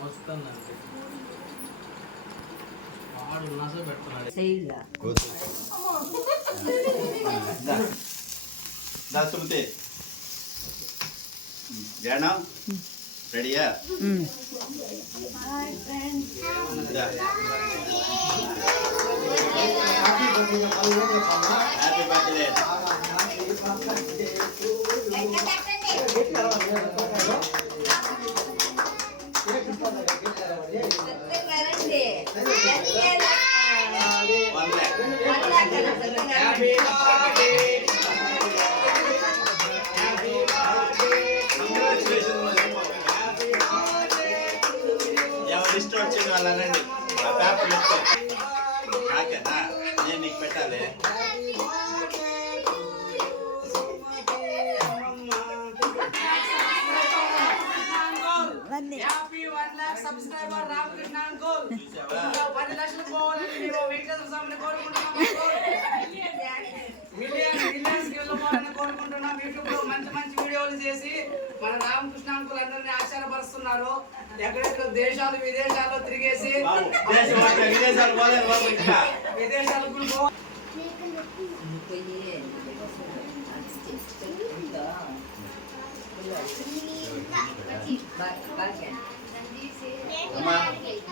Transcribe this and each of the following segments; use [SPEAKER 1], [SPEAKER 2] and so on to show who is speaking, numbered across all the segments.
[SPEAKER 1] వస్తుందండి వాడు నస పెడుతున్నాడు
[SPEAKER 2] చెయ్యిలా
[SPEAKER 3] దా. దా సుమతి జానా రెడీయా దా. హ్యాపీ వన్ ల్యాక్ ఎవరు ఇష్టం వచ్చిన వాళ్ళు అనండి ఆ పేపర్ ఇస్తే నాకేనా? నేను నీకు పెట్టాలి.
[SPEAKER 4] రామకృష్ణ అంకుల్ అందరినీ ఆశ్చర్యపరుస్తున్నారు. ఎక్కడెక్కడ దేశాలు విదేశాల్లో తిరిగేసి విదేశాలకు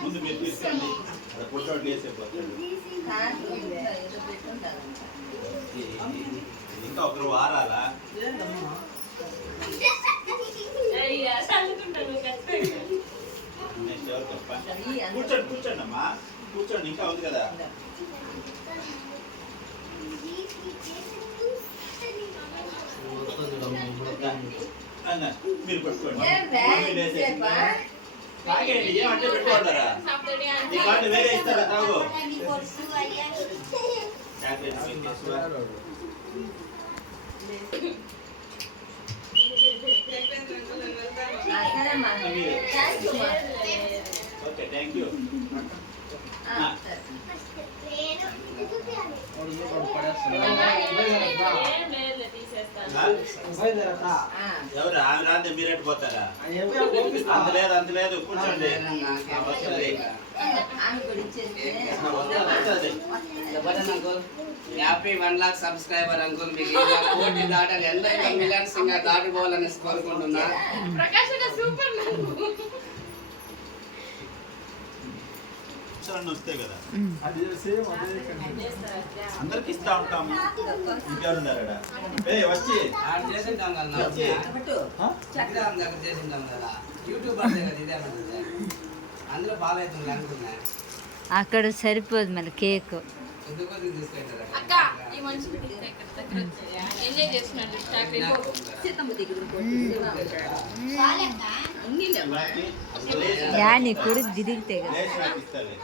[SPEAKER 3] ముందు మీరు తీసుకోండి అది ఇంకా ఒకరు వారాలా? కూర్చోండి కూర్చోండి అమ్మా. కూర్చోండి. ఇంకా ఉంది కదా అన్న మీరు పెట్టుకోండి మమ్మీ ఏమంటే పెట్టుకుంటారా ఈ కార్డు వేరే ఇస్తారా తాగు chocolate Thank you. Okay, thank you. Ah. ah. ఎవరు? ఆమె పోతారా? అంత లేదు అంత లేదు. కూర్చోండి. ఆ, వస్తుంది. ఆ, వస్తుంది, వస్తుంది.
[SPEAKER 4] Happy one lakh subscriber uncle. మీకు కోటి దాటాలి ఎంత మిలియన్స్ ఇంకా దాటిపోవాలని కోరుకుంటున్నా.
[SPEAKER 3] కూర్చోండి వస్తే కదా. అందరికి ఇస్తా ఉంటాము ఏ వచ్చి.
[SPEAKER 5] అక్కడ సరిపోదు మళ్ళీ కేక్.
[SPEAKER 4] ఎందుకో తీసుకెళ్తారు
[SPEAKER 6] అక్క ఈ మనిషి ఎంజాయ్ చేస్తున్నాడు
[SPEAKER 3] వాటికి లేచి
[SPEAKER 5] యా నీ కొడుకు దిరిగితే కదా
[SPEAKER 3] లేచి నాకు ఇస్తాలే.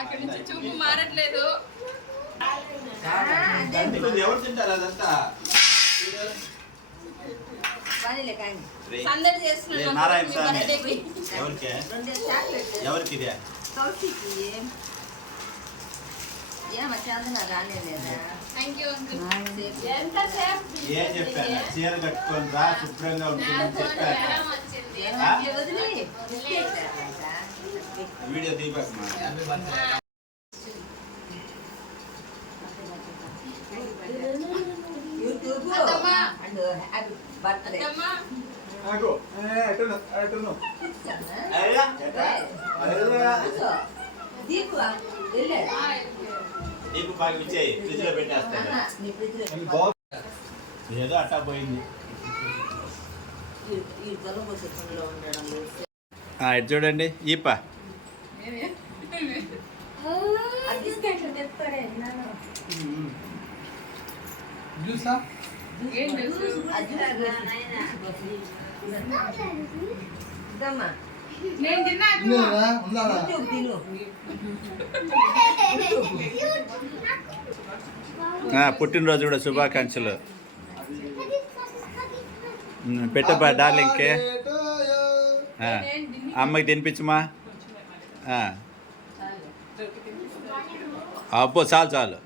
[SPEAKER 6] అక్కడి నుంచి చూపు మారట్లేదు.
[SPEAKER 3] ఎవరు తింటారు అదంతా
[SPEAKER 6] సందడి చేస్తున్నాడు.
[SPEAKER 3] ఎవరికి?
[SPEAKER 6] అంకుల్ ఎంత సేపు
[SPEAKER 3] ఏం చెప్పాను చీర కట్టుకొని రా శుభ్రంగా ఉంటుందని చెప్పాను
[SPEAKER 6] వచ్చింది
[SPEAKER 3] ఆ? వీడియో దీపక్ మా
[SPEAKER 4] హ్యాపీ బర్త్డే
[SPEAKER 2] యూట్యూబ్
[SPEAKER 6] అత్తమ్మా.
[SPEAKER 2] అండ్ హ్యాపీ బర్త్డే
[SPEAKER 6] అత్తమ్మా
[SPEAKER 3] అయ్యా, ఎట్లా?
[SPEAKER 2] దీపు వెళ్ళాడు
[SPEAKER 3] నీకు బాగా ఇచ్చేయి ఫ్రిడ్జ్లో పెట్టేస్తాను ఏదో అట్టా పోయింది. ఇటు చూడండి. ఈప.
[SPEAKER 1] జ్యూసా?
[SPEAKER 6] నేను తిన్నా
[SPEAKER 3] పుట్టినరోజు కూడా శుభాకాంక్షలు. ఉమ్, పెట్టబ్బా డార్లింగ్కి. అమ్మకి తినిపించమా? ఆ. అబ్బో చాలు చాలు.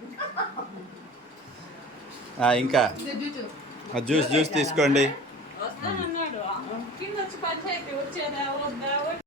[SPEAKER 3] ఆ, ఇంకా. జ్యూస్ జ్యూస్ తీసుకోండి.
[SPEAKER 6] వస్తానన్నాడు కింద వచ్చి పంచాయతీ వచ్చేదా వద్దా